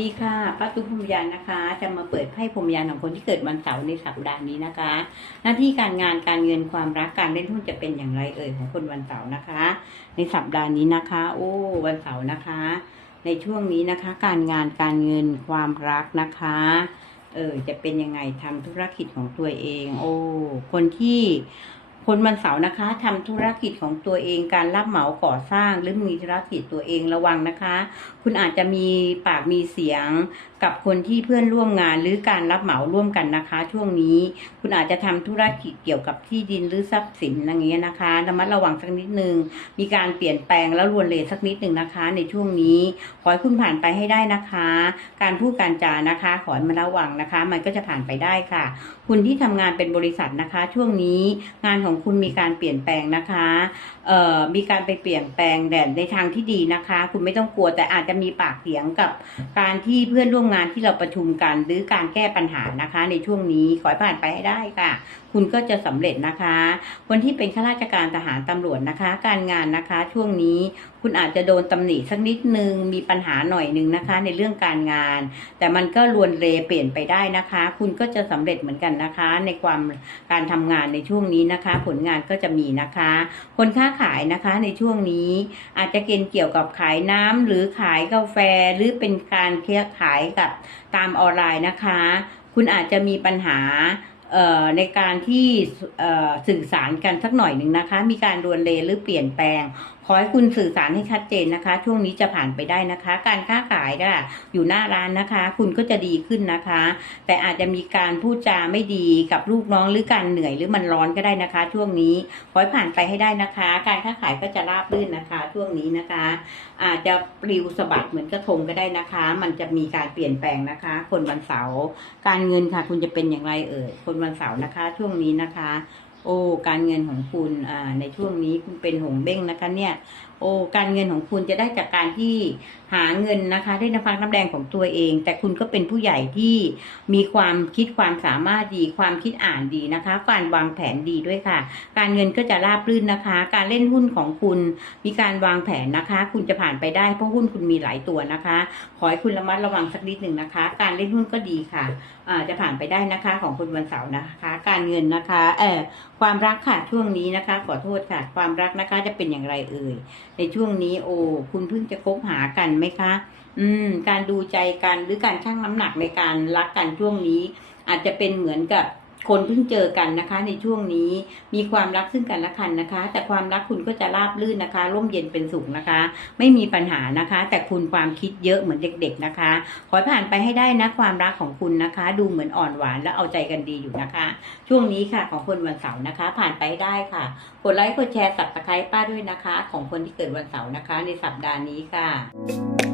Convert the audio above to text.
ดีค่ะป้าตุ้มพรมยานนะคะ จะมาเปิดไพ่พรมยานของคนที่เกิดวันเสาร์ในสัปดาห์นี้นะคะ หน้าที่การงานการเงินความรักการเล่นหุ้นจะเป็นอย่างไรเอ่ยของคนวันเสาร์นะคะ ในสัปดาห์นี้นะคะ โอ้วันเสาร์นะคะ ในช่วงนี้นะคะ การงานการเงินความรักนะคะ เออจะเป็นยังไงทำธุรกิจของตัวเอง โอ้คนที่ คนวันเสาร์นะคะทำธุรกิจของตัวเองการรับเหมาก่อสร้างหรือมีธุรกิจตัวเองระวังนะคะ คุณอาจจะมีปากมีเสียงกับคนที่เพื่อนร่วมงานหรือการรับเหมาร่วมกันนะคะ ช่วงนี้คุณอาจจะทำธุรกิจเกี่ยวกับที่ดินหรือทรัพย์สินอย่างเงี้ยนะคะระมัดระวังสักนิดนึง มีการเปลี่ยนแปลงแล้วรวนเลสักนิดหนึ่งนะคะ ในช่วงนี้ขอให้คุณผ่านไปให้ได้นะคะ การพูดการจานะคะ ขอให้มาระวังนะคะ มันก็จะผ่านไปได้ค่ะ คุณที่ทำงานเป็นบริษัทนะคะ ช่วงนี้งานของคุณมีการเปลี่ยนแปลงนะคะเอ่อมีการไปเปลี่ยนแปลงแดนในทางที่ดีนะคะ คุณไม่ต้องกลัวแต่อาจจะมีปากเสียงกับการที่เพื่อนร่วมงานที่เราประชุมกันหรือการแก้ปัญหานะคะ ในช่วงนี้ขอให้ผ่านไปให้ได้ค่ะ คุณก็จะสำเร็จนะคะ คนที่เป็นข้าราชการทหารตำรวจนะคะ การงานนะคะ ช่วงนี้คุณอาจจะโดนตำหนิสักนิดนึงมีปัญหาหน่อยหนึ่งนะคะ ในเรื่องการงาน แต่มันก็ลวนเลเปลี่ยนไปได้นะคะ คุณก็จะสำเร็จเหมือนกันนะคะ ในความการทำงานในช่วงนี้นะคะผลงานก็จะมีนะคะ คนค้าขายนะคะในช่วงนี้อาจจะเกณฑ์เกี่ยวกับขายน้ำหรือขายกาแฟหรือเป็นการเคลียขายกับตามออนไลน์นะคะ คุณอาจจะมีปัญหาในการที่สื่อสารกันสักหน่อยหนึ่งนะคะ มีการดวนเลหรือเปลี่ยนแปลงขอให้คุณสื่อสารให้ชัดเจนนะคะ ช่วงนี้จะผ่านไปได้นะคะ การค้าขายค่ะอยู่หน้าร้านนะคะ คุณก็จะดีขึ้นนะคะ แต่อาจจะมีการพูดจาไม่ดีกับลูกน้องหรือการเหนื่อยหรือมันร้อนก็ได้นะคะ ช่วงนี้ขอให้ผ่านไปให้ได้นะคะ การค้าขายก็จะราบรื่นนะคะ ช่วงนี้นะคะ อาจจะปลิวสะบัดเหมือนกระทงก็ได้นะคะ มันจะมีการเปลี่ยนแปลงนะคะ คนวันเสาร์การเงินค่ะ คุณจะเป็นอย่างไรเอ่ยคนวันเสาร์นะคะ ช่วงนี้นะคะ โอ้ การเงินของคุณอ่าในช่วงนี้คุณเป็นหงเบ้งนะคะเนี่ย การเงินของคุณจะได้จากการที่หาเงินนะคะได้น้ำพักน้ำแรงของตัวเอง แต่คุณก็เป็นผู้ใหญ่ที่มีความคิดความสามารถดี ความคิดอ่านดีนะคะ การวางแผนดีด้วยค่ะ การเงินก็จะราบรื่นนะคะ การเล่นหุ้นของคุณมีการวางแผนนะคะ คุณจะผ่านไปได้เพราะหุ้นคุณมีหลายตัวนะคะ ขอให้คุณระมัดระวังสักนิดหนึ่งนะคะ การเล่นหุ้นก็ดีค่ะจะผ่านไปได้นะคะของคุณวันเสาร์นะคะ การเงินนะคะเออความรักค่ะช่วงนี้นะคะ ขอโทษค่ะ ความรักนะคะจะเป็นอย่างไรเอ่ยในช่วงนี้โอ้คุณเพิ่งจะคบหากันไหมคะ อืม การดูใจกันหรือการชั่งน้ำหนักในการรักกันช่วงนี้ อาจจะเป็นเหมือนกับ คนเพิ่งเจอกันนะคะ ในช่วงนี้มีความรักซึ่งกันและกันนะคะ แต่ความรักคุณก็จะราบรื่นนะคะ ร่มเย็นเป็นสุขนะคะ ไม่มีปัญหานะคะ แต่คุณความคิดเยอะเหมือนเด็ก ๆนะคะ ขอผ่านไปให้ได้นะความรักของคุณนะคะ ดูเหมือนอ่อนหวานและเอาใจกันดีอยู่นะคะ ช่วงนี้ค่ะของคนวันเสาร์นะคะ ผ่านไปได้ค่ะกดไลค์กดแชร์สับตะไคร้ป้าด้วยนะคะ ของคนที่เกิดวันเสาร์นะคะ ในสัปดาห์นี้ค่ะ